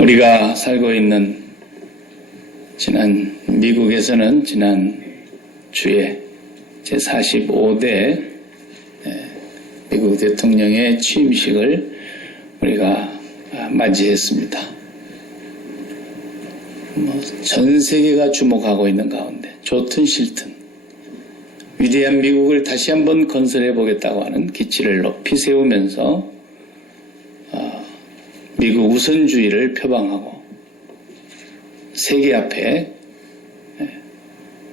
우리가 살고 있는 미국에서는 지난 주에 제45대 미국 대통령의 취임식을 우리가 맞이했습니다. 전 세계가 주목하고 있는 가운데 좋든 싫든 위대한 미국을 다시 한번 건설해 보겠다고 하는 기치를 높이 세우면서 미국 우선주의를 표방하고 세계 앞에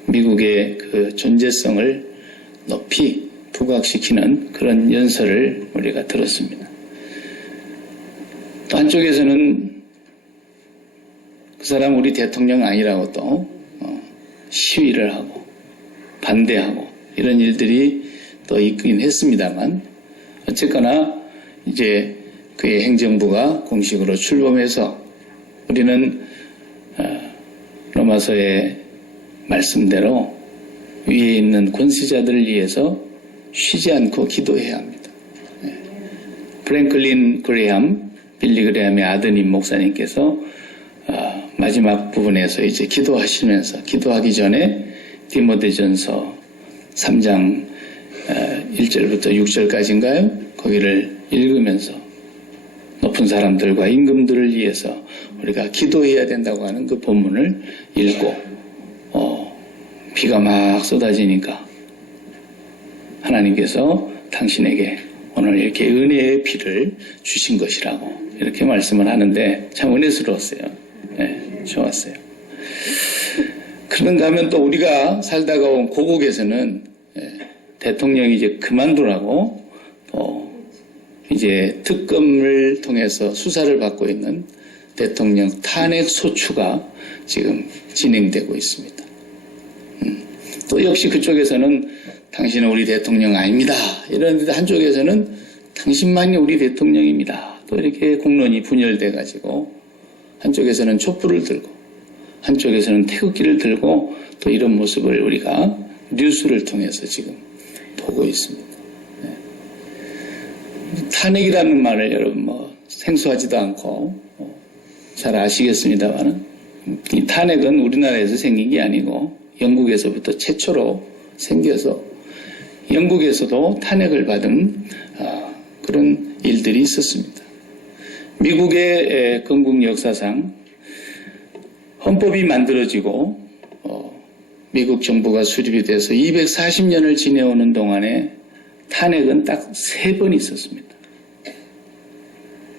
미국의 그 존재성을 높이 부각시키는 그런 연설을 우리가 들었습니다. 또 한쪽에서는 그 사람 우리 대통령 아니라고 또 시위를 하고 반대하고 이런 일들이 또 있긴 했습니다만 어쨌거나 이제 그의 행정부가 공식으로 출범해서 우리는 로마서의 말씀대로 위에 있는 권세자들을 위해서 쉬지 않고 기도해야 합니다. 프랭클린 그레함, 빌리 그레함의 아드님 목사님께서 마지막 부분에서 이제 기도하시면서 기도하기 전에 디모데전서 3장 1절부터 6절까지인가요? 거기를 읽으면서 높은 사람들과 임금들을 위해서 우리가 기도해야 된다고 하는 그 본문을 읽고 비가 막 쏟아지니까 하나님께서 당신에게 오늘 이렇게 은혜의 비를 주신 것이라고 이렇게 말씀을 하는데 참 은혜스러웠어요. 네, 좋았어요. 그런가 하면 또 우리가 살다가 온 고국에서는 대통령이 이제 그만두라고 또 이제 특검을 통해서 수사를 받고 있는 대통령 탄핵 소추가 지금 진행되고 있습니다. 또 역시 그쪽에서는 당신은 우리 대통령 아닙니다. 이러는데 한쪽에서는 당신만이 우리 대통령입니다. 또 이렇게 공론이 분열돼 가지고 한쪽에서는 촛불을 들고 한쪽에서는 태극기를 들고 또 이런 모습을 우리가 뉴스를 통해서 지금 보고 있습니다. 탄핵이라는 말을 여러분 생소하지도 않고 잘 아시겠습니다만 이 탄핵은 우리나라에서 생긴 게 아니고 영국에서부터 최초로 생겨서 영국에서도 탄핵을 받은 그런 일들이 있었습니다. 미국의 건국 역사상 헌법이 만들어지고 미국 정부가 수립이 돼서 240년을 지내오는 동안에 탄핵은 딱 3번 있었습니다.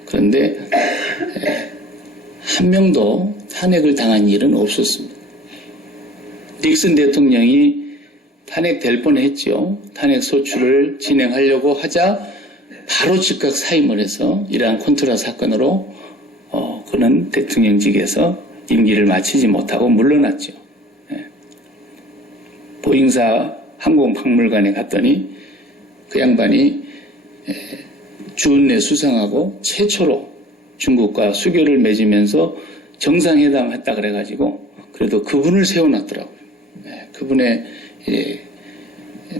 그런데 한 명도 탄핵을 당한 일은 없었습니다. 닉슨 대통령이 탄핵될 뻔했죠. 탄핵 소추를 진행하려고 하자 바로 즉각 사임을 해서 이러한 콘트라 사건으로 그는 대통령직에서 임기를 마치지 못하고 물러났죠. 보잉사 항공박물관에 갔더니 그 양반이 주은내 수상하고 최초로 중국과 수교를 맺으면서 정상회담 했다 그래가지고 그래도 그분을 세워놨더라고요. 그분의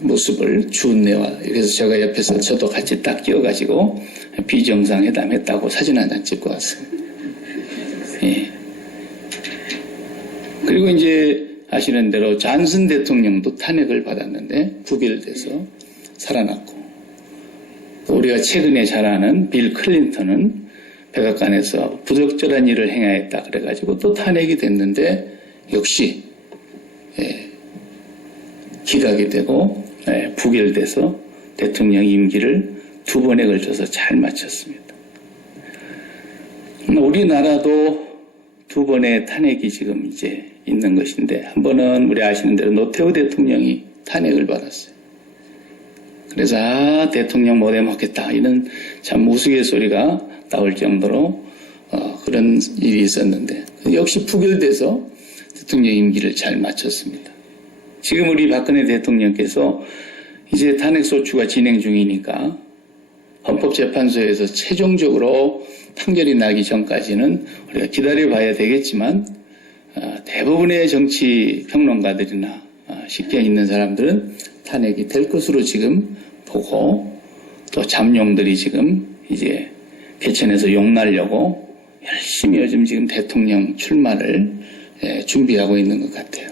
모습을 주은내와 그래서 제가 옆에서 저도 같이 딱 끼워가지고 비정상회담 했다고 사진 한 장 찍고 왔어요. 그리고 이제 아시는 대로 존슨 대통령도 탄핵을 받았는데 부결돼서 살아났고 또 우리가 최근에 잘 아는 빌 클린턴은 백악관에서 부적절한 일을 행하였다 그래가지고 또 탄핵이 됐는데 역시 기각이 되고 부결돼서 대통령 임기를 2번에 걸쳐서 잘 마쳤습니다. 우리나라도 2번의 탄핵이 지금 이제 있는 것인데 한 번은 우리 아시는 대로 노태우 대통령이 탄핵을 받았어요. 그래서 대통령 못 해먹겠다 이런 참 우스갯소리가 나올 정도로 그런 일이 있었는데 역시 부결돼서 대통령 임기를 잘 마쳤습니다. 지금 우리 박근혜 대통령께서 이제 탄핵소추가 진행 중이니까 헌법재판소에서 최종적으로 판결이 나기 전까지는 우리가 기다려봐야 되겠지만 대부분의 정치 평론가들이나 식견 있는 사람들은 탄핵이 될 것으로 지금 보고 또 잠룡들이 지금 이제 개천에서 용 날려고 열심히 요즘 지금 대통령 출마를 준비하고 있는 것 같아요.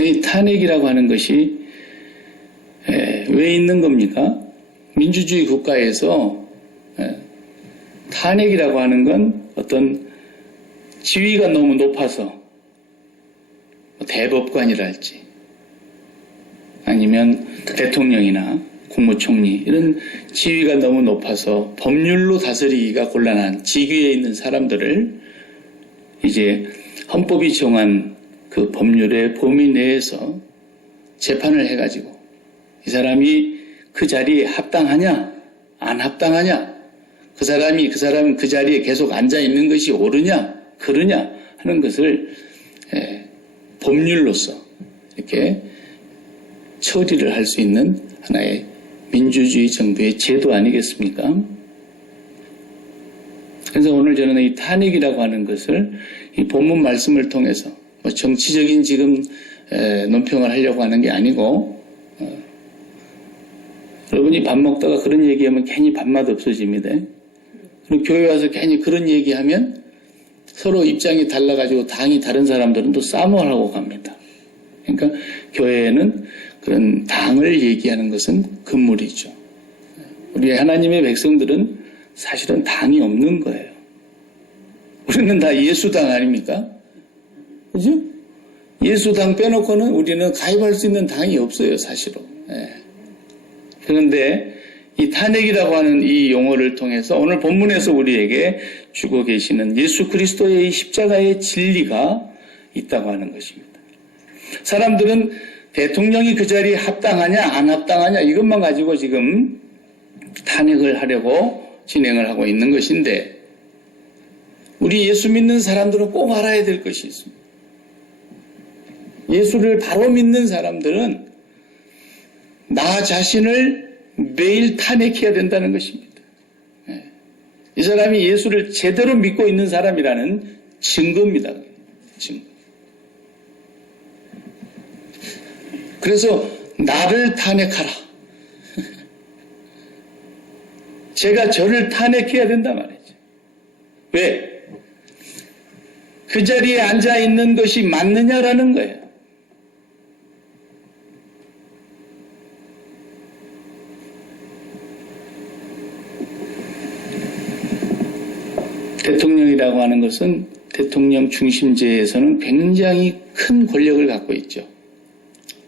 이 탄핵이라고 하는 것이 왜 있는 겁니까? 민주주의 국가에서 탄핵이라고 하는 건 어떤 지위가 너무 높아서 대법관이랄지 아니면 대통령이나 국무총리 이런 지위가 너무 높아서 법률로 다스리기가 곤란한 직위에 있는 사람들을 이제 헌법이 정한 그 법률의 범위 내에서 재판을 해가지고 이 사람이 그 자리에 합당하냐 안 합당하냐 그 사람은 그 자리에 계속 앉아 있는 것이 옳으냐 그르냐 하는 것을 법률로서 이렇게 처리를 할 수 있는 하나의 민주주의 정부의 제도 아니겠습니까? 그래서 오늘 저는 이 탄핵이라고 하는 것을 이 본문 말씀을 통해서 뭐 정치적인 지금 논평을 하려고 하는 게 아니고 여러분이 밥 먹다가 그런 얘기하면 괜히 밥맛 없어집니다. 그리고 교회 와서 괜히 그런 얘기하면 서로 입장이 달라가지고 당이 다른 사람들은 또 싸움을 하고 갑니다. 그러니까 교회에는 그런 당을 얘기하는 것은 금물이죠. 우리 하나님의 백성들은 사실은 당이 없는 거예요. 우리는 다 예수당 아닙니까? 그죠? 예수당 빼놓고는 우리는 가입할 수 있는 당이 없어요, 사실은. 그런데 이 탄핵이라고 하는 이 용어를 통해서 오늘 본문에서 우리에게 주고 계시는 예수 그리스도의 십자가의 진리가 있다고 하는 것입니다. 사람들은 대통령이 그 자리에 합당하냐 안 합당하냐 이것만 가지고 지금 탄핵을 하려고 진행을 하고 있는 것인데 우리 예수 믿는 사람들은 꼭 알아야 될 것이 있습니다. 예수를 바로 믿는 사람들은 나 자신을 매일 탄핵해야 된다는 것입니다. 이 사람이 예수를 제대로 믿고 있는 사람이라는 증거입니다. 증거. 그래서 나를 탄핵하라. 제가 저를 탄핵해야 된다 말이죠. 왜? 그 자리에 앉아 있는 것이 맞느냐라는 거예요. 대통령이라고 하는 것은 대통령 중심제에서는 굉장히 큰 권력을 갖고 있죠.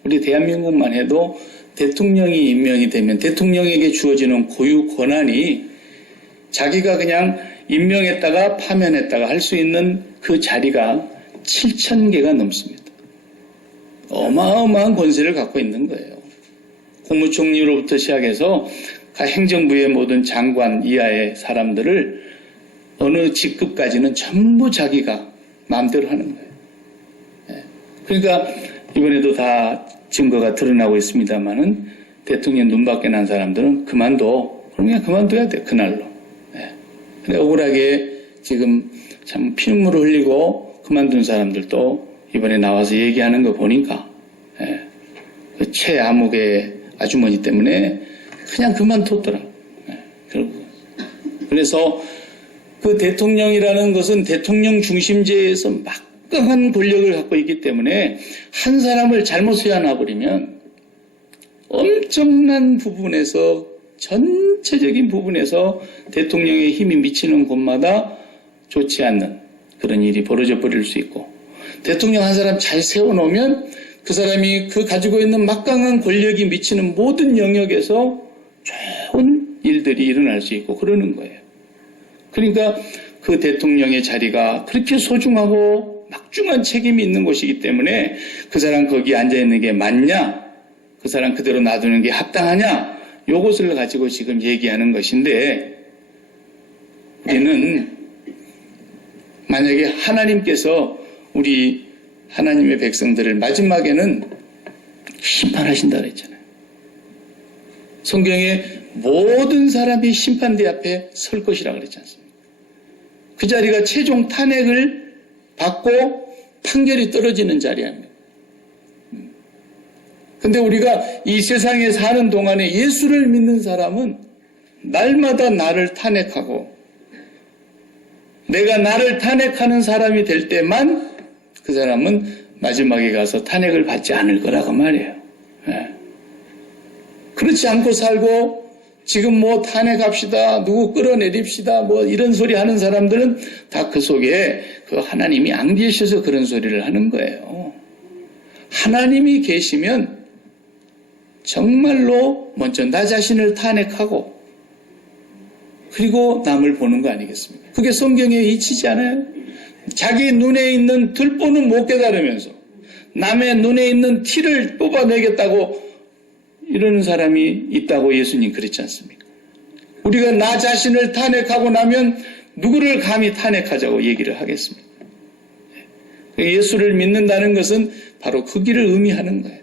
우리 대한민국만 해도 대통령이 임명이 되면 대통령에게 주어지는 고유 권한이 자기가 그냥 임명했다가 파면했다가 할 수 있는 그 자리가 7,000개가 넘습니다. 어마어마한 권세를 갖고 있는 거예요. 국무총리로부터 시작해서 행정부의 모든 장관 이하의 사람들을 어느 직급까지는 전부 자기가 마음대로 하는 거예요. 그러니까 이번에도 다 증거가 드러나고 있습니다만은 대통령 눈밖에 난 사람들은 그만둬. 그럼 그냥 그만둬야 돼. 그날로. 근데 억울하게 지금 참 피눈물을 흘리고 그만둔 사람들도 이번에 나와서 얘기하는 거 보니까 그 최아목의 아주머니 때문에 그냥 그만뒀더라. 그래서 그 대통령이라는 것은 대통령 중심제에서 막강한 권력을 갖고 있기 때문에 한 사람을 잘못 세워놔버리면 엄청난 부분에서 전체적인 부분에서 대통령의 힘이 미치는 곳마다 좋지 않는 그런 일이 벌어져 버릴 수 있고 대통령 한 사람 잘 세워놓으면 그 사람이 그 가지고 있는 막강한 권력이 미치는 모든 영역에서 좋은 일들이 일어날 수 있고 그러는 거예요. 그러니까 그 대통령의 자리가 그렇게 소중하고 막중한 책임이 있는 곳이기 때문에 그 사람 거기 앉아있는 게 맞냐? 그 사람 그대로 놔두는 게 합당하냐? 요것을 가지고 지금 얘기하는 것인데 우리는 만약에 하나님께서 우리 하나님의 백성들을 마지막에는 심판하신다 그랬잖아요. 성경에 모든 사람이 심판대 앞에 설 것이라 그랬지 않습니까? 그 자리가 최종 탄핵을 받고 판결이 떨어지는 자리 아닙니까? 근데 우리가 이 세상에 사는 동안에 예수를 믿는 사람은 날마다 나를 탄핵하고 내가 나를 탄핵하는 사람이 될 때만 그 사람은 마지막에 가서 탄핵을 받지 않을 거라고 말이에요. 예. 그렇지 않고 살고 지금 뭐 탄핵합시다, 누구 끌어내립시다, 뭐 이런 소리 하는 사람들은 다 그 속에 그 하나님이 안 계셔서 그런 소리를 하는 거예요. 하나님이 계시면 정말로 먼저 나 자신을 탄핵하고 그리고 남을 보는 거 아니겠습니까? 그게 성경에 이치지 않아요? 자기 눈에 있는 들보는 못 깨달으면서 남의 눈에 있는 티를 뽑아내겠다고 이러는 사람이 있다고 예수님 그랬지 않습니까? 우리가 나 자신을 탄핵하고 나면 누구를 감히 탄핵하자고 얘기를 하겠습니까? 예수를 믿는다는 것은 바로 그 길을 의미하는 거예요.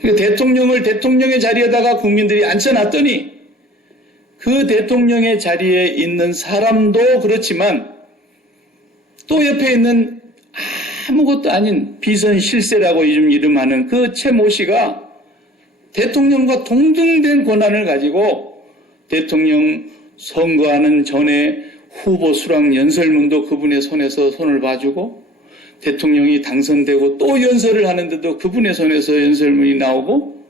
그러니까 대통령을 대통령의 자리에다가 국민들이 앉혀놨더니 그 대통령의 자리에 있는 사람도 그렇지만 또 옆에 있는 아무것도 아닌 비선 실세라고 요즘 이름하는 그 최모 씨가 대통령과 동등된 권한을 가지고 대통령 선거하는 전에 후보 수락 연설문도 그분의 손에서 손을 봐주고 대통령이 당선되고 또 연설을 하는데도 그분의 손에서 연설문이 나오고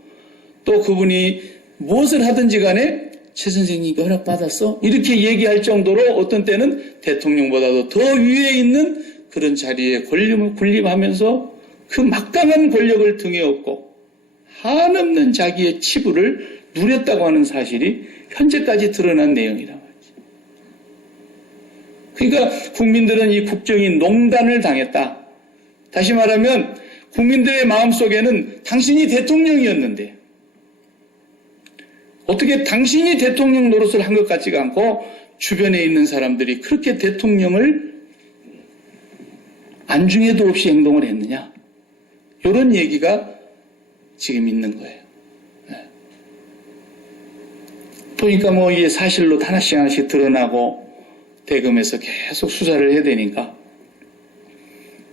또 그분이 무엇을 하든지 간에 최 선생님이 허락받았어? 이렇게 얘기할 정도로 어떤 때는 대통령보다도 더 위에 있는 그런 자리에 군림하면서 그 막강한 권력을 등에 업고 한없는 자기의 치부를 누렸다고 하는 사실이 현재까지 드러난 내용이라고 하죠. 그러니까 국민들은 이 국정이 농단을 당했다. 다시 말하면 국민들의 마음속에는 당신이 대통령이었는데 어떻게 당신이 대통령 노릇을 한 것 같지가 않고 주변에 있는 사람들이 그렇게 대통령을 안중에도 없이 행동을 했느냐. 이런 얘기가 지금 있는 거예요. 보니까 뭐 이게 사실로 하나씩 하나씩 드러나고 대검에서 계속 수사를 해야 되니까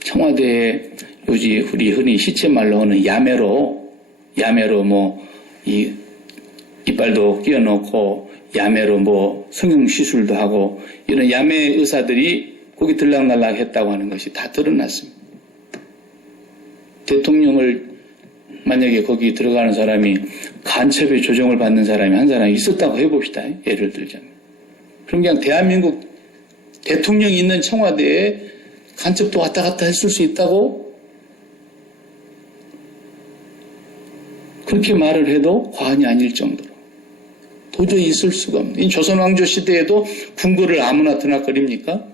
청와대에 요즘 우리 흔히 시체말로 하는 야매로 뭐 이빨도 끼워놓고 야매로 뭐 성형시술도 하고 이런 야매 의사들이 거기 들락날락 했다고 하는 것이 다 드러났습니다. 대통령을 만약에 거기 들어가는 사람이 간첩의 조정을 받는 사람이 한 사람이 있었다고 해봅시다. 예를 들자면. 그럼 그냥 대한민국 대통령이 있는 청와대에 간첩도 왔다 갔다 했을 수 있다고 그렇게 말을 해도 과언이 아닐 정도로 도저히 있을 수가 없는. 이 조선왕조 시대에도 궁궐을 아무나 드나거립니까?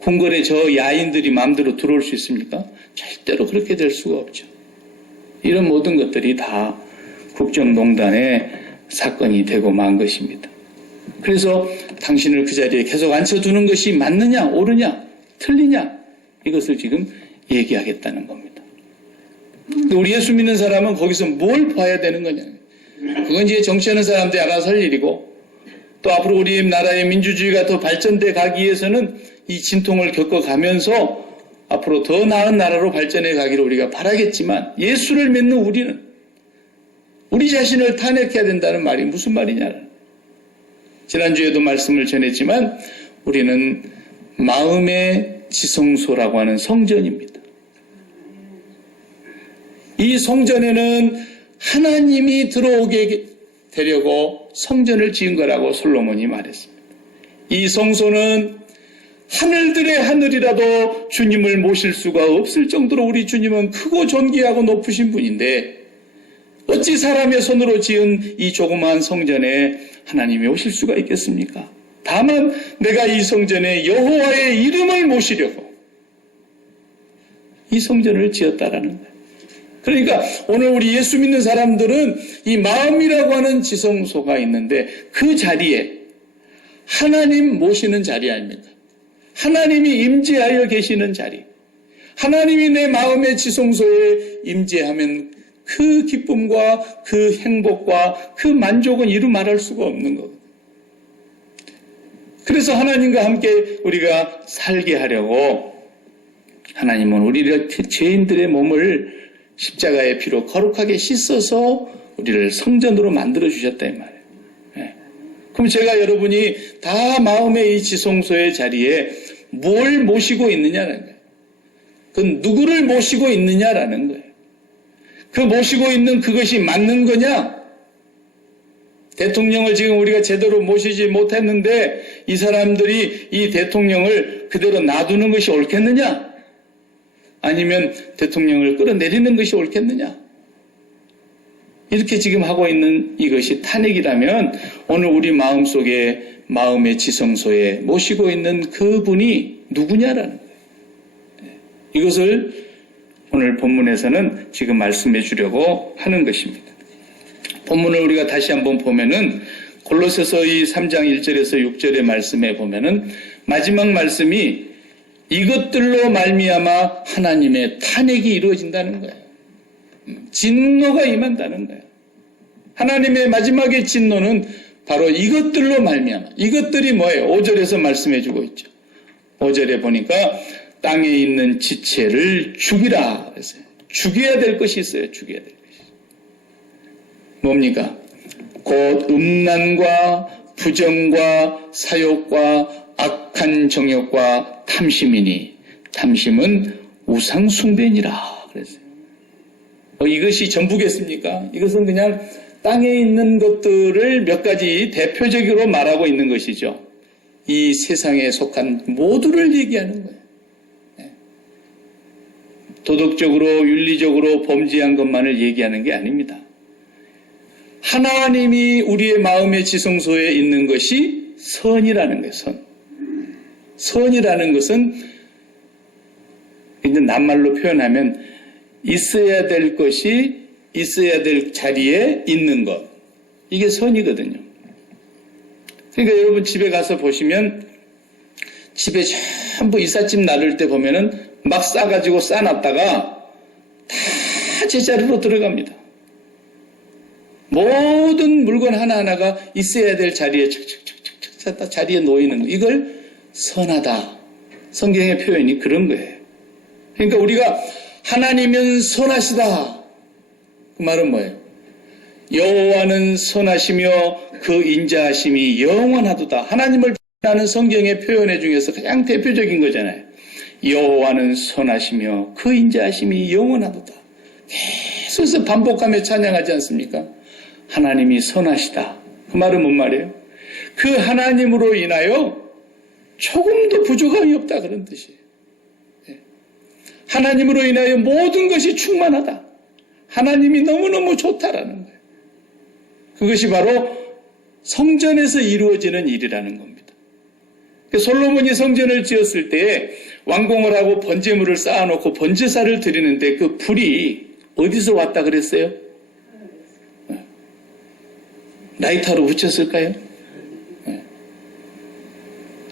궁궐에 저 야인들이 마음대로 들어올 수 있습니까? 절대로 그렇게 될 수가 없죠. 이런 모든 것들이 다 국정농단의 사건이 되고 만 것입니다. 그래서 당신을 그 자리에 계속 앉혀두는 것이 맞느냐, 옳으냐, 틀리냐 이것을 지금 얘기하겠다는 겁니다. 우리 예수 믿는 사람은 거기서 뭘 봐야 되는 거냐. 그건 이제 정치하는 사람들이 알아서 할 일이고 또 앞으로 우리 나라의 민주주의가 더 발전돼 가기 위해서는 이 진통을 겪어가면서 앞으로 더 나은 나라로 발전해 가기를 우리가 바라겠지만 예수를 믿는 우리는 우리 자신을 탄핵해야 된다는 말이 무슨 말이냐. 지난주에도 말씀을 전했지만 우리는 마음의 지성소라고 하는 성전입니다. 이 성전에는 하나님이 들어오게 되려고 성전을 지은 거라고 솔로몬이 말했습니다. 이 성소는 하늘들의 하늘이라도 주님을 모실 수가 없을 정도로 우리 주님은 크고 존귀하고 높으신 분인데 어찌 사람의 손으로 지은 이 조그마한 성전에 하나님이 오실 수가 있겠습니까? 다만 내가 이 성전에 여호와의 이름을 모시려고 이 성전을 지었다라는 거예요. 그러니까 오늘 우리 예수 믿는 사람들은 이 마음이라고 하는 지성소가 있는데 그 자리에 하나님 모시는 자리 아닙니까? 하나님이 임재하여 계시는 자리. 하나님이 내 마음의 지성소에 임재하면 그 기쁨과 그 행복과 그 만족은 이루 말할 수가 없는 것. 그래서 하나님과 함께 우리가 살게 하려고 하나님은 우리를 죄인들의 몸을 십자가의 피로 거룩하게 씻어서 우리를 성전으로 만들어 주셨다 이 말이에요. 그럼 제가 여러분이 다 마음의 이 지성소의 자리에 뭘 모시고 있느냐는 거예요. 그 누구를 모시고 있느냐라는 거예요. 그 모시고 있는 그것이 맞는 거냐? 대통령을 지금 우리가 제대로 모시지 못했는데 이 사람들이 이 대통령을 그대로 놔두는 것이 옳겠느냐? 아니면 대통령을 끌어내리는 것이 옳겠느냐? 이렇게 지금 하고 있는 이것이 탄핵이라면 오늘 우리 마음속에 마음의 지성소에 모시고 있는 그분이 누구냐라는 거예요. 이것을 오늘 본문에서는 지금 말씀해 주려고 하는 것입니다. 본문을 우리가 다시 한번 보면은 골로새서 이 3장 1절에서 6절의 말씀에 보면은 마지막 말씀이 이것들로 말미암아 하나님의 탄핵이 이루어진다는 거예요. 진노가 임한다는 거예요. 하나님의 마지막의 진노는 바로 이것들로 말미암아. 이것들이 뭐예요? 5절에서 말씀해 주고 있죠. 5절에 보니까 땅에 있는 지체를 죽이라 그랬어요. 죽여야 될 것이 있어요. 죽여야 될 것이. 뭡니까? 곧 음란과 부정과 사욕과 악한 정욕과 탐심이니 탐심은 우상숭배니라 그랬어요. 이것이 전부겠습니까? 이것은 그냥 땅에 있는 것들을 몇 가지 대표적으로 말하고 있는 것이죠. 이 세상에 속한 모두를 얘기하는 거예요. 도덕적으로 윤리적으로 범죄한 것만을 얘기하는 게 아닙니다. 하나님이 우리의 마음의 지성소에 있는 것이 선이라는 거예요. 선이라는 것은 이제 낱말로 표현하면 있어야 될 것이 있어야 될 자리에 있는 것. 이게 선이거든요. 그러니까 여러분 집에 가서 보시면 집에 전부 이삿짐 나를 때 보면은 막 싸가지고 싸놨다가 다 제자리로 들어갑니다. 모든 물건 하나하나가 있어야 될 자리에 착착착착착 자리에 놓이는 거. 이걸 선하다. 성경의 표현이 그런 거예요. 그러니까 우리가 하나님은 선하시다. 그 말은 뭐예요? 여호와는 선하시며 그 인자하심이 영원하도다. 하나님을 표현하는 성경의 표현의 중에서 가장 대표적인 거잖아요. 여호와는 선하시며 그 인자하심이 영원하도다. 계속해서 반복하며 찬양하지 않습니까? 하나님이 선하시다. 그 말은 뭔 말이에요? 그 하나님으로 인하여 조금도 부족함이 없다 그런 뜻이에요. 하나님으로 인하여 모든 것이 충만하다. 하나님이 너무너무 좋다라는 거예요. 그것이 바로 성전에서 이루어지는 일이라는 겁니다. 솔로몬이 성전을 지었을 때 완공을 하고 번제물을 쌓아놓고 번제사를 드리는데 그 불이 어디서 왔다 그랬어요? 라이터로 붙였을까요?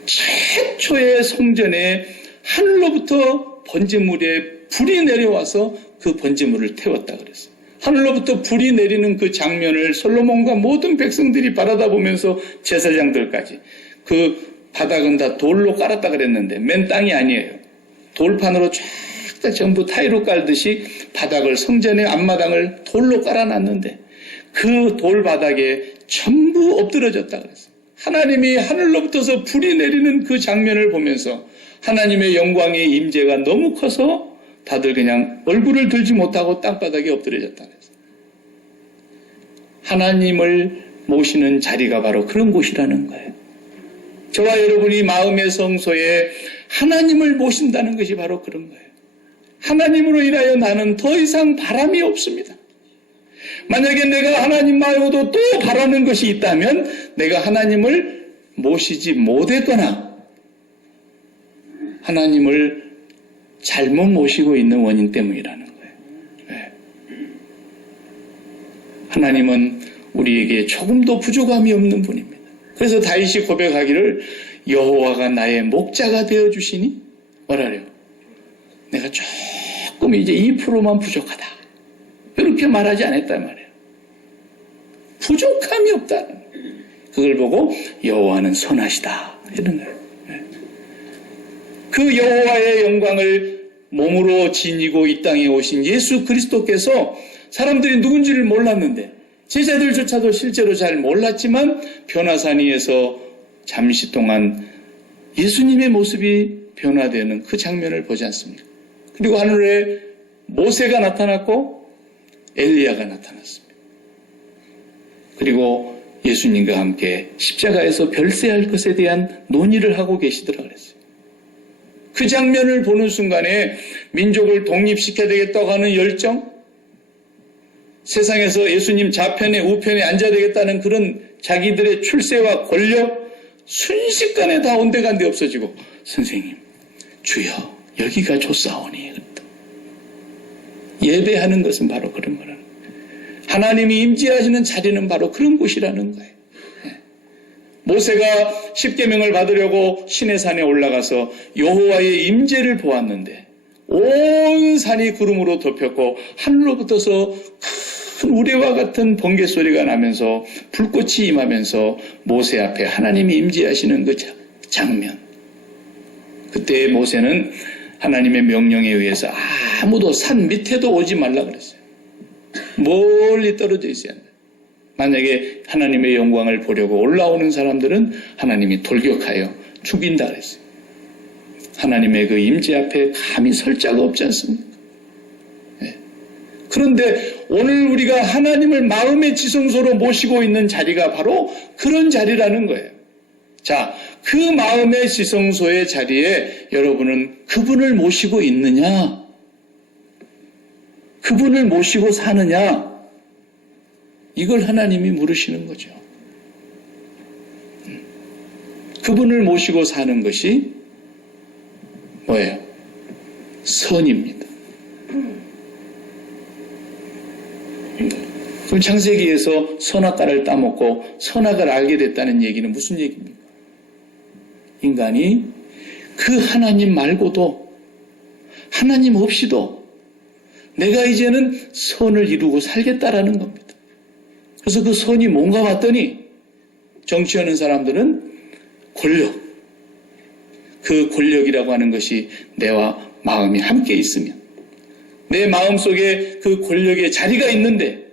최초의 성전에 하늘로부터 번제물에 불이 내려와서 그 번제물을 태웠다 그랬어요. 하늘로부터 불이 내리는 그 장면을 솔로몬과 모든 백성들이 바라다 보면서 제사장들까지 그 바닥은 다 돌로 깔았다 그랬는데 맨 땅이 아니에요. 돌판으로 쫙 다 전부 타일로 깔듯이 바닥을 성전의 앞마당을 돌로 깔아놨는데 그 돌바닥에 전부 엎드러졌다 그랬어요. 하나님이 하늘로부터서 불이 내리는 그 장면을 보면서 하나님의 영광의 임재가 너무 커서 다들 그냥 얼굴을 들지 못하고 땅바닥에 엎드려졌다 그랬어요. 하나님을 모시는 자리가 바로 그런 곳이라는 거예요. 저와 여러분이 마음의 성소에 하나님을 모신다는 것이 바로 그런 거예요. 하나님으로 인하여 나는 더 이상 바람이 없습니다. 만약에 내가 하나님 말고도 또 바라는 것이 있다면 내가 하나님을 모시지 못했거나 하나님을 잘못 모시고 있는 원인 때문이라는 거예요. 네. 하나님은 우리에게 조금도 부족함이 없는 분입니다. 그래서 다윗이 고백하기를 여호와가 나의 목자가 되어주시니 뭐라래요? 내가 조금 이제 2%만 부족하다. 이렇게 말하지 않았단 말이에요. 부족함이 없다. 그걸 보고 여호와는 선하시다. 이런 거예요. 그 여호와의 영광을 몸으로 지니고 이 땅에 오신 예수 그리스도께서 사람들이 누군지를 몰랐는데 제자들조차도 실제로 잘 몰랐지만 변화산 위에서 잠시 동안 예수님의 모습이 변화되는 그 장면을 보지 않습니까? 그리고 하늘에 모세가 나타났고 엘리야가 나타났습니다. 그리고 예수님과 함께 십자가에서 별세할 것에 대한 논의를 하고 계시더라 그랬어요. 그 장면을 보는 순간에 민족을 독립시켜야 되겠다고 하는 열정, 세상에서 예수님 좌편에 우편에 앉아야 되겠다는 그런 자기들의 출세와 권력, 순식간에 다 온데간데 없어지고, 선생님, 주여 여기가 좋사오니. 예배하는 것은 바로 그런 거라는 거예요. 하나님이 임재하시는 자리는 바로 그런 곳이라는 거예요. 모세가 십계명을 받으려고 시내산에 올라가서 여호와의 임재를 보았는데 온 산이 구름으로 덮였고 하늘로부터서 큰 우레와 같은 번개 소리가 나면서 불꽃이 임하면서 모세 앞에 하나님이 임재하시는 그 장면. 그때 모세는 하나님의 명령에 의해서 아무도 산 밑에도 오지 말라 그랬어요. 멀리 떨어져 있어야 한다. 만약에 하나님의 영광을 보려고 올라오는 사람들은 하나님이 돌격하여 죽인다 그랬어요. 하나님의 그 임재 앞에 감히 설 자가 없지 않습니까? 네. 그런데 오늘 우리가 하나님을 마음의 지성소로 모시고 있는 자리가 바로 그런 자리라는 거예요. 자, 그 마음의 지성소의 자리에 여러분은 그분을 모시고 있느냐? 그분을 모시고 사느냐? 이걸 하나님이 물으시는 거죠. 그분을 모시고 사는 것이 뭐예요? 선입니다. 그럼 창세기에서 선악과를 따먹고 선악을 알게 됐다는 얘기는 무슨 얘기입니까? 인간이 그 하나님 말고도 하나님 없이도 내가 이제는 선을 이루고 살겠다라는 겁니다. 그래서 그 선이 뭔가 봤더니 정치하는 사람들은 권력, 그 권력이라고 하는 것이 내와 마음이 함께 있으면 내 마음속에 그 권력의 자리가 있는데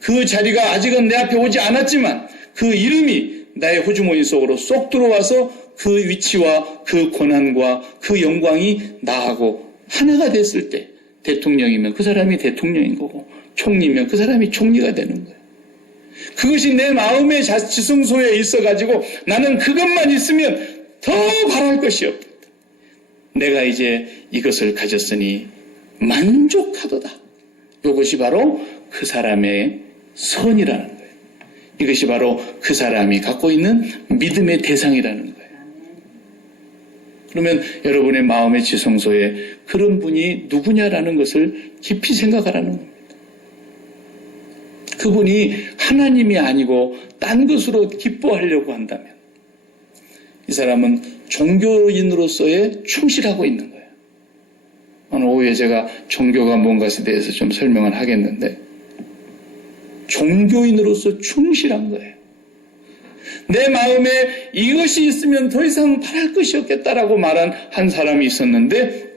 그 자리가 아직은 내 앞에 오지 않았지만 그 이름이 나의 호주머니 속으로 쏙 들어와서 그 위치와 그 권한과 그 영광이 나하고 하나가 됐을 때 대통령이면 그 사람이 대통령인 거고 총리면 그 사람이 총리가 되는 거예요. 그것이 내 마음의 지성소에 있어가지고 나는 그것만 있으면 더 바랄 것이 없다. 내가 이제 이것을 가졌으니 만족하도다. 이것이 바로 그 사람의 선이라는 거예요. 이것이 바로 그 사람이 갖고 있는 믿음의 대상이라는 거예요. 그러면 여러분의 마음의 지성소에 그런 분이 누구냐라는 것을 깊이 생각하라는 겁니다. 그분이 하나님이 아니고 딴 것으로 기뻐하려고 한다면 이 사람은 종교인으로서의 충실하고 있는 거예요. 오늘 오후에 제가 종교가 뭔가에 대해서 좀 설명을 하겠는데 종교인으로서 충실한 거예요. 내 마음에 이것이 있으면 더 이상 바랄 것이 없겠다라고 말한 한 사람이 있었는데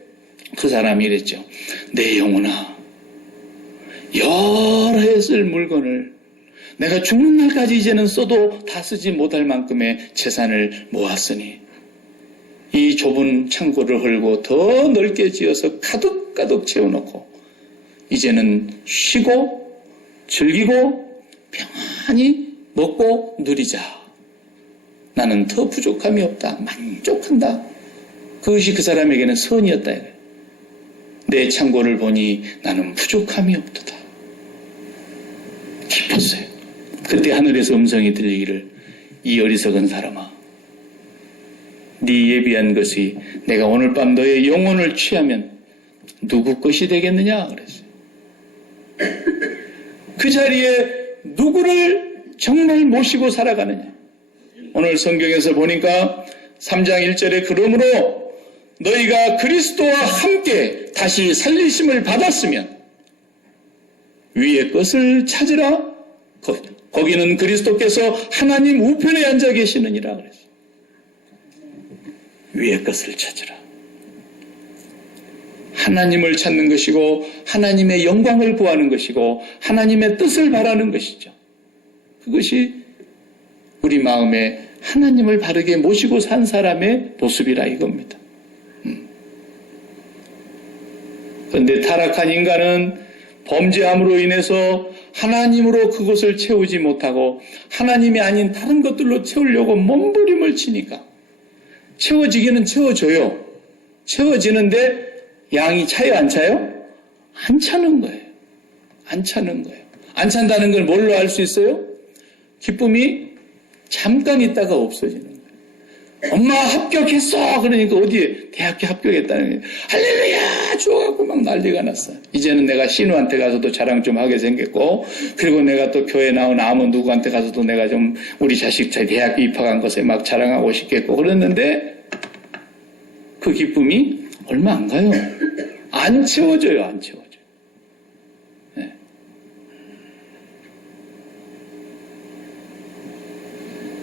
그 사람이 이랬죠. 내 영혼아, 여러 해 쓸 물건을 내가 죽는 날까지 이제는 써도 다 쓰지 못할 만큼의 재산을 모았으니 이 좁은 창고를 헐고 더 넓게 지어서 가득가득 채워놓고 이제는 쉬고 즐기고 평안히 먹고 누리자. 나는 더 부족함이 없다. 만족한다. 그것이 그 사람에게는 선이었다. 내 창고를 보니 나는 부족함이 없도다. 기뻤어요. 그때 하늘에서 음성이 들리기를 이 어리석은 사람아, 네 예비한 것이 내가 오늘 밤 너의 영혼을 취하면 누구 것이 되겠느냐 그랬어요. 그 자리에 누구를 정말 모시고 살아가느냐. 오늘 성경에서 보니까 3장 1절에 그러므로 너희가 그리스도와 함께 다시 살리심을 받았으면 위의 것을 찾으라. 거기는 그리스도께서 하나님 우편에 앉아 계시느니라 그랬어요. 위의 것을 찾으라. 하나님을 찾는 것이고 하나님의 영광을 구하는 것이고 하나님의 뜻을 바라는 것이죠. 그것이 우리 마음에 하나님을 바르게 모시고 산 사람의 모습이라 이겁니다. 그런데 타락한 인간은 범죄함으로 인해서 하나님으로 그것을 채우지 못하고 하나님이 아닌 다른 것들로 채우려고 몸부림을 치니까 채워지기는 채워져요. 채워지는데 양이 차요, 안 차요? 안 차는 거예요. 안 차는 거예요. 안 찬다는 걸 뭘로 알 수 있어요? 기쁨이 잠깐 있다가 없어지는 거예요. 엄마 합격했어! 그러니까 어디에? 대학교 합격했다는 거예요. 할렐루야! 주워갖고 막 난리가 났어요. 이제는 내가 신우한테 가서도 자랑 좀 하게 생겼고, 그리고 내가 또 교회 나온 아무 누구한테 가서도 내가 좀 우리 자식 대학교 입학한 것에 막 자랑하고 싶겠고 그랬는데, 그 기쁨이 얼마 안 가요. 안 채워져요, 안 채워져요. 네.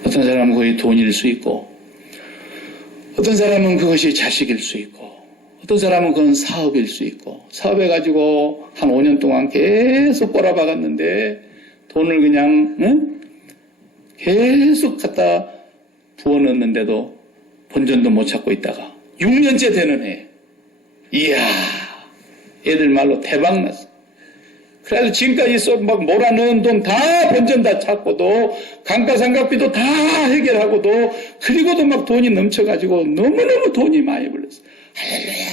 어떤 사람은 거의 돈일 수 있고, 어떤 사람은 그것이 자식일 수 있고, 어떤 사람은 그건 사업일 수 있고, 사업해가지고 한 5년 동안 계속 꼬라박았는데, 돈을 그냥, 계속 갖다 부어넣는데도 본전도 못 찾고 있다가, 6년째 되는 해. 이야, 애들 말로 대박 났어. 그래서 지금까지 막 몰아넣은 돈 다 본전 다 찾고도 감가상각비도 다 해결하고도 그리고도 막 돈이 넘쳐가지고 너무너무 돈이 많이 불렀어. 할렐루야.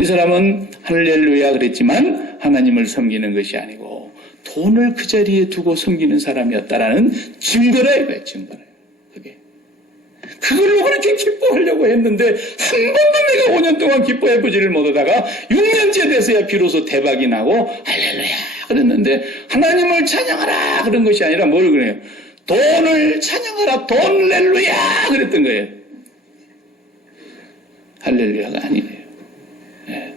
이 사람은 할렐루야 그랬지만 하나님을 섬기는 것이 아니고 돈을 그 자리에 두고 섬기는 사람이었다라는 증거라 이거예요. 증거라. 그게. 그걸로 그렇게 기뻐하려고 했는데 한 번도 내가 5년 동안 기뻐해보지를 못하다가 6년째 돼서야 비로소 대박이 나고 할렐루야 그랬는데 하나님을 찬양하라 그런 것이 아니라 뭘 그래요? 돈을 찬양하라 돈렐루야 그랬던 거예요. 할렐루야가 아니에요. 네.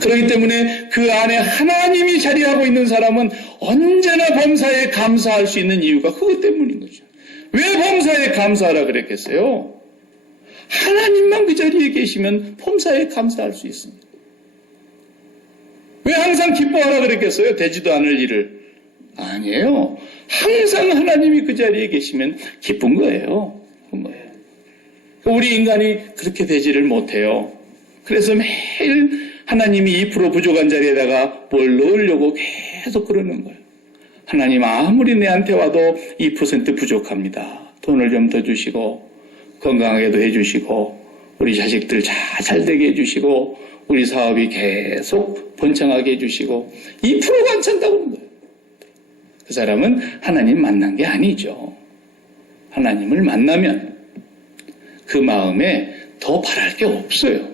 그렇기 때문에 그 안에 하나님이 자리하고 있는 사람은 언제나 범사에 감사할 수 있는 이유가 그것 때문인 거죠. 왜 범사에 감사하라 그랬겠어요? 하나님만 그 자리에 계시면 범사에 감사할 수 있습니다. 왜 항상 기뻐하라 그랬겠어요? 되지도 않을 일을. 아니에요. 항상 하나님이 그 자리에 계시면 기쁜 거예요. 기쁜 거예요. 우리 인간이 그렇게 되지를 못해요. 그래서 매일 하나님이 2% 부족한 자리에다가 뭘 넣으려고 계속 그러는 거예요. 하나님 아무리 내한테 와도 2% 부족합니다. 돈을 좀 더 주시고 건강하게도 해주시고 우리 자식들 잘 되게 해주시고 우리 사업이 계속 번창하게 해주시고 2%가 안 찬다고 그런 거예요. 그 사람은 하나님 만난 게 아니죠. 하나님을 만나면 그 마음에 더 바랄 게 없어요.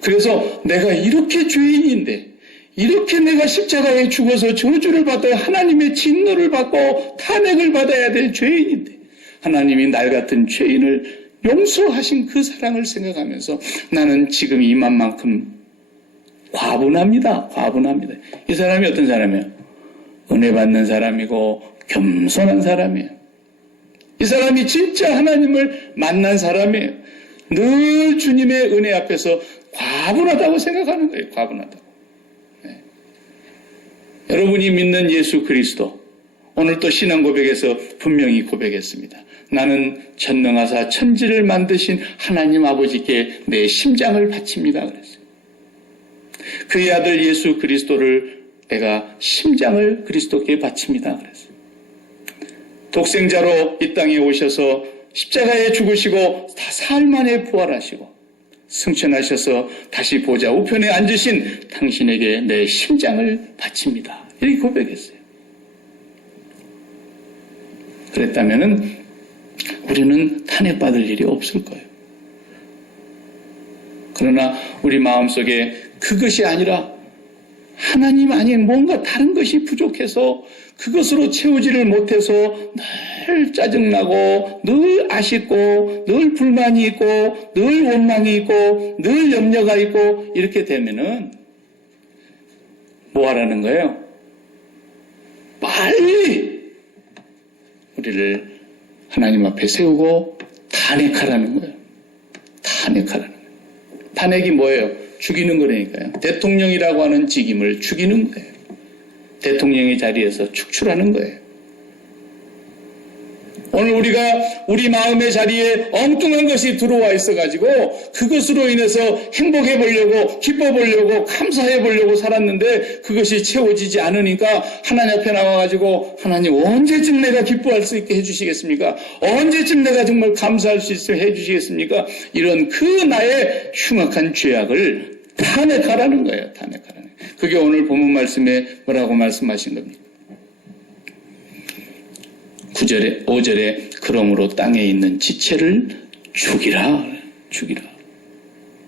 그래서 내가 이렇게 죄인인데 이렇게 내가 십자가에 죽어서 저주를 받아야 하나님의 진노를 받고 탄핵을 받아야 될 죄인인데 하나님이 날 같은 죄인을 용서하신 그 사랑을 생각하면서 나는 지금 이만큼 과분합니다. 과분합니다. 이 사람이 어떤 사람이에요? 은혜 받는 사람이고 겸손한 사람이에요. 이 사람이 진짜 하나님을 만난 사람이에요. 늘 주님의 은혜 앞에서 과분하다고 생각하는 거예요. 과분하다고. 여러분이 믿는 예수 그리스도 오늘 또 신앙 고백에서 분명히 고백했습니다. 나는 전능하사 천지를 만드신 하나님 아버지께 내 심장을 바칩니다. 그랬어요. 그의 아들 예수 그리스도를 내가 심장을 그리스도께 바칩니다. 그랬어요. 독생자로 이 땅에 오셔서 십자가에 죽으시고 다 사흘 만에 부활하시고 승천하셔서 다시 보좌 우편에 앉으신 당신에게 내 심장을 바칩니다. 이렇게 고백했어요. 그랬다면은 우리는 탄핵받을 일이 없을 거예요. 그러나 우리 마음속에 그것이 아니라 하나님 아닌 뭔가 다른 것이 부족해서 그것으로 채우지를 못해서 늘 짜증나고 늘 아쉽고 늘 불만이 있고 늘 원망이 있고 늘 염려가 있고 이렇게 되면은 뭐 하라는 거예요? 빨리 우리를 하나님 앞에 세우고 탄핵하라는 거예요. 탄핵하라는 거예요. 탄핵이 뭐예요? 죽이는 거라니까요. 대통령이라고 하는 직임을 죽이는 거예요. 대통령의 자리에서 축출하는 거예요. 오늘 우리가 우리 마음의 자리에 엉뚱한 것이 들어와 있어가지고 그것으로 인해서 행복해 보려고 기뻐 보려고 감사해 보려고 살았는데 그것이 채워지지 않으니까 하나님 앞에 나와가지고 하나님 언제쯤 내가 기뻐할 수 있게 해주시겠습니까? 언제쯤 내가 정말 감사할 수 있게 해주시겠습니까? 이런 그 나의 흉악한 죄악을 탄핵하라는 거예요. 탄핵하라는 거예요. 그게 오늘 본문 말씀에 뭐라고 말씀하신 겁니까? 9절에 5절에 그러므로 땅에 있는 지체를 죽이라.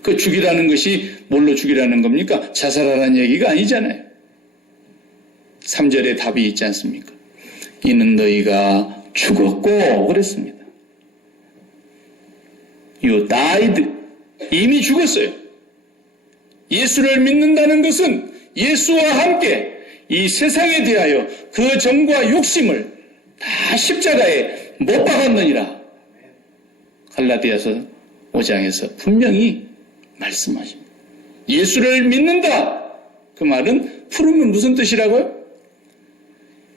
그 죽이라는 것이 뭘로 죽이라는 겁니까? 자살하라는 얘기가 아니잖아요. 3절에 답이 있지 않습니까? 이는 너희가 죽었고 그랬습니다. You died. 이미 죽었어요. 예수를 믿는다는 것은 예수와 함께 이 세상에 대하여 그 정과 욕심을 다 십자가에 못 박았느니라. 갈라디아서 5장에서 분명히 말씀하십니다. 예수를 믿는다. 그 말은 풀으면 무슨 뜻이라고요?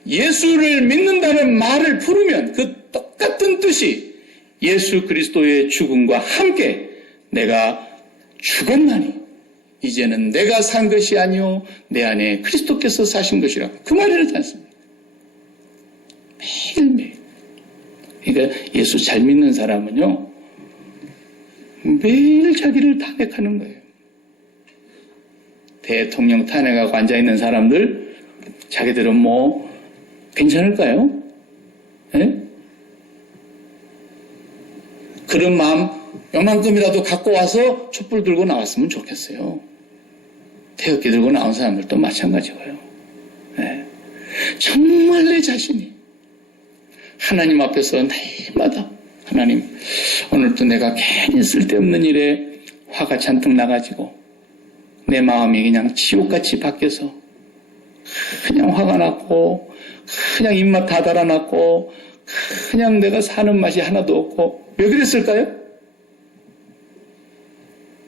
예수를 믿는다는 말을 풀으면 그 똑같은 뜻이 예수 그리스도의 죽음과 함께 내가 죽었나니 이제는 내가 산 것이 아니요 내 안에 그리스도께서 사신 것이라고 그 말이지 않습니까? 매일매일. 그러니까 예수 잘 믿는 사람은요 매일 자기를 탄핵하는 거예요. 대통령 탄핵하고 앉아있는 사람들 자기들은 뭐 괜찮을까요? 네? 그런 마음 요만큼이라도 갖고 와서 촛불 들고 나왔으면 좋겠어요. 태극기 들고 나온 사람들도 마찬가지고요. 네. 정말 내 자신이 하나님 앞에서 날마다 하나님 오늘도 내가 괜히 쓸데없는 일에 화가 잔뜩 나가지고 내 마음이 그냥 지옥같이 바뀌어서 그냥 화가 났고 그냥 입맛 다 달아났고 그냥 내가 사는 맛이 하나도 없고 왜 그랬을까요?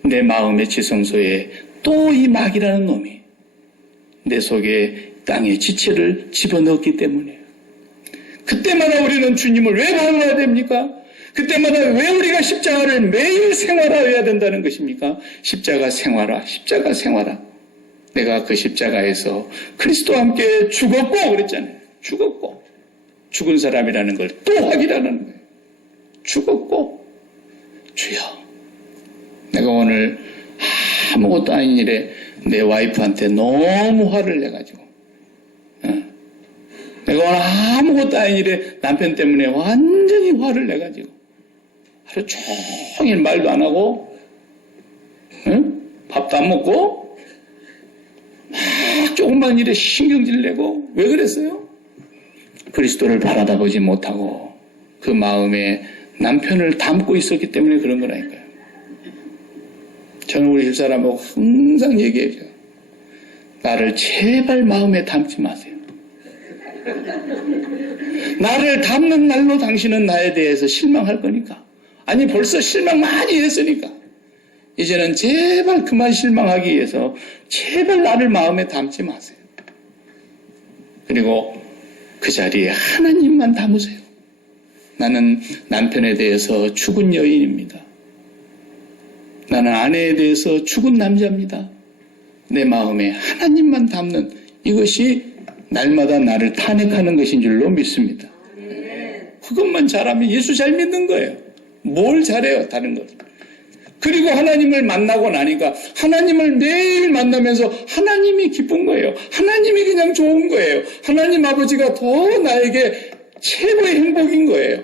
내 마음의 지성소에 또 이 마귀라는 놈이 내 속에 땅의 지체를 집어넣었기 때문이에요. 그때마다 우리는 주님을 왜 바라봐야 됩니까? 그때마다 왜 우리가 십자가를 매일 생활화해야 된다는 것입니까? 십자가 생활화, 십자가 생활화. 내가 그 십자가에서 그리스도와 함께 죽었고 그랬잖아요. 죽었고 죽은 사람이라는 걸 또 확인하는 거예요. 죽었고 주여 내가 오늘 아무것도 아닌 일에 내 와이프한테 너무 화를 내가지고 내가 오늘 아무것도 아닌 일에 남편 때문에 완전히 화를 내가지고 하루 종일 말도 안 하고 밥도 안 먹고 막 조금만 일에 신경질 내고 왜 그랬어요? 그리스도를 바라다 보지 못하고 그 마음에 남편을 담고 있었기 때문에 그런 거라니까요. 저는 우리 집사람하고 항상 얘기해요. 나를 제발 마음에 담지 마세요. 나를 담는 날로 당신은 나에 대해서 실망할 거니까. 아니 벌써 실망 많이 했으니까. 이제는 제발 그만 실망하기 위해서 제발 나를 마음에 담지 마세요. 그리고 그 자리에 하나님만 담으세요. 나는 남편에 대해서 죽은 여인입니다. 나는 아내에 대해서 죽은 남자입니다. 내 마음에 하나님만 담는 이것이 날마다 나를 탄핵하는 것인 줄로 믿습니다. 그것만 잘하면 예수 잘 믿는 거예요. 뭘 잘해요? 다른 것. 그리고 하나님을 만나고 나니까 하나님을 매일 만나면서 하나님이 기쁜 거예요. 하나님이 그냥 좋은 거예요. 하나님 아버지가 더 나에게 최고의 행복인 거예요.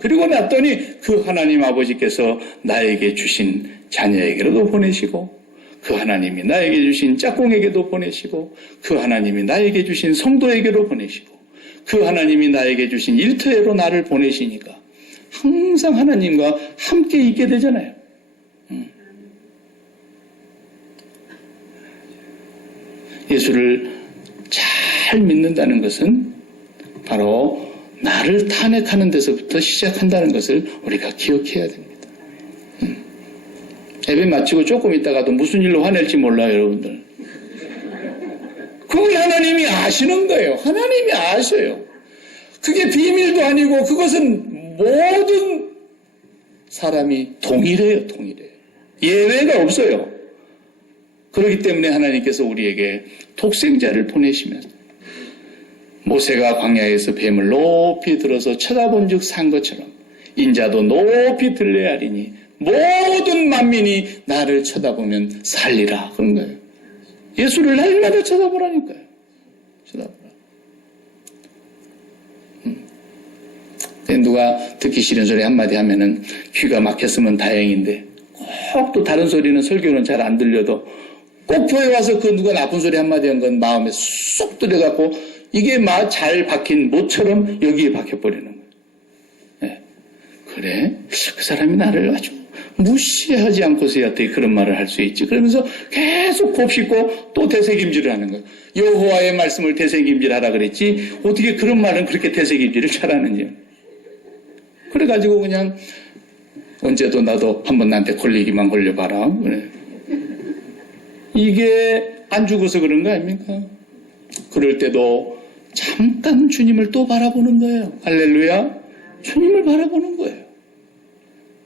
그리고 났더니 그 하나님 아버지께서 나에게 주신 자녀에게도 보내시고 그 하나님이 나에게 주신 짝꿍에게도 보내시고 그 하나님이 나에게 주신 성도에게도 보내시고 그 하나님이 나에게 주신 일터에로 나를 보내시니까 항상 하나님과 함께 있게 되잖아요. 예수를 잘 믿는다는 것은 바로 나를 탄핵하는 데서부터 시작한다는 것을 우리가 기억해야 됩니다. 예배 마치고 조금 있다가도 무슨 일로 화낼지 몰라요, 여러분들. 그걸 하나님이 아시는 거예요. 하나님이 아셔요. 그게 비밀도 아니고 그것은 모든 사람이 동일해요, 동일해요. 예외가 없어요. 그렇기 때문에 하나님께서 우리에게 독생자를 보내시면 모세가 광야에서 뱀을 높이 들어서 쳐다본 즉 산 것처럼 인자도 높이 들려야 하리니 모든 만민이 나를 쳐다보면 살리라. 그런 거예요. 예수를 날마다 쳐다보라니까요. 쳐다보라. 누가 듣기 싫은 소리 한마디 하면은 귀가 막혔으면 다행인데 꼭 또 다른 소리는 설교는 잘 안 들려도 꼭 교회 와서 그 누가 나쁜 소리 한마디 한 건 마음에 쏙 들어가고 이게 막 잘 박힌 못처럼 여기에 박혀버리는 거예요. 네. 그래? 그 사람이 나를 아주 무시하지 않고서야 어떻게 그런 말을 할 수 있지. 그러면서 계속 곱씹고 또 되새김질을 하는 거예요. 여호와의 말씀을 되새김질하라 그랬지 어떻게 그런 말은 그렇게 되새김질을 잘하는지. 그래가지고 그냥 언제도 나도 한번 나한테 걸리기만 걸려봐라. 그래. 이게 안 죽어서 그런 거 아닙니까? 그럴 때도 잠깐 주님을 또 바라보는 거예요. 할렐루야. 주님을 바라보는 거예요.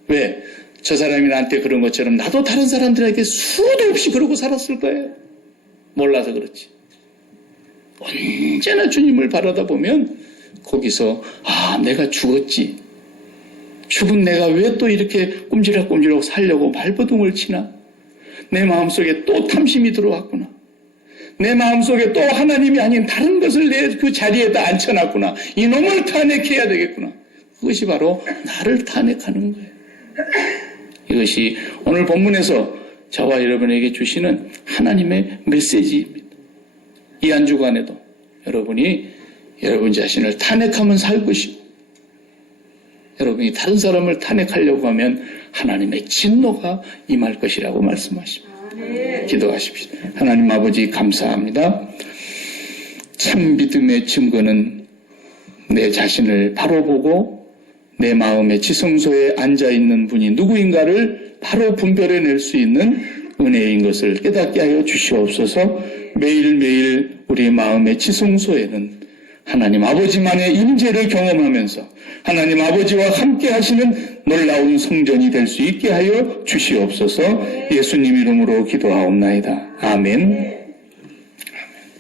왜? 저 사람이 나한테 그런 것처럼 나도 다른 사람들에게 수도 없이 그러고 살았을 거예요. 몰라서 그렇지. 언제나 주님을 바라다 보면 거기서 내가 죽었지. 죽은 내가 왜 또 이렇게 꼼지락꼼지락 살려고 발버둥을 치나? 내 마음속에 또 탐심이 들어왔구나. 내 마음속에 또 하나님이 아닌 다른 것을 내 그 자리에다 앉혀놨구나. 이놈을 탄핵해야 되겠구나. 그것이 바로 나를 탄핵하는 거예요. 이것이 오늘 본문에서 저와 여러분에게 주시는 하나님의 메시지입니다. 이 한 주간에도 여러분이 여러분 자신을 탄핵하면 살 것이고 여러분이 다른 사람을 탄핵하려고 하면 하나님의 진노가 임할 것이라고 말씀하십니다. 기도하십시오. 하나님 아버지 감사합니다. 참 믿음의 증거는 내 자신을 바로 보고 내 마음의 지성소에 앉아있는 분이 누구인가를 바로 분별해낼 수 있는 은혜인 것을 깨닫게 하여 주시옵소서. 매일매일 우리 마음의 지성소에는 하나님 아버지만의 임재를 경험하면서 하나님 아버지와 함께 하시는 놀라운 성전이 될 수 있게 하여 주시옵소서. 예수님 이름으로 기도하옵나이다. 아멘.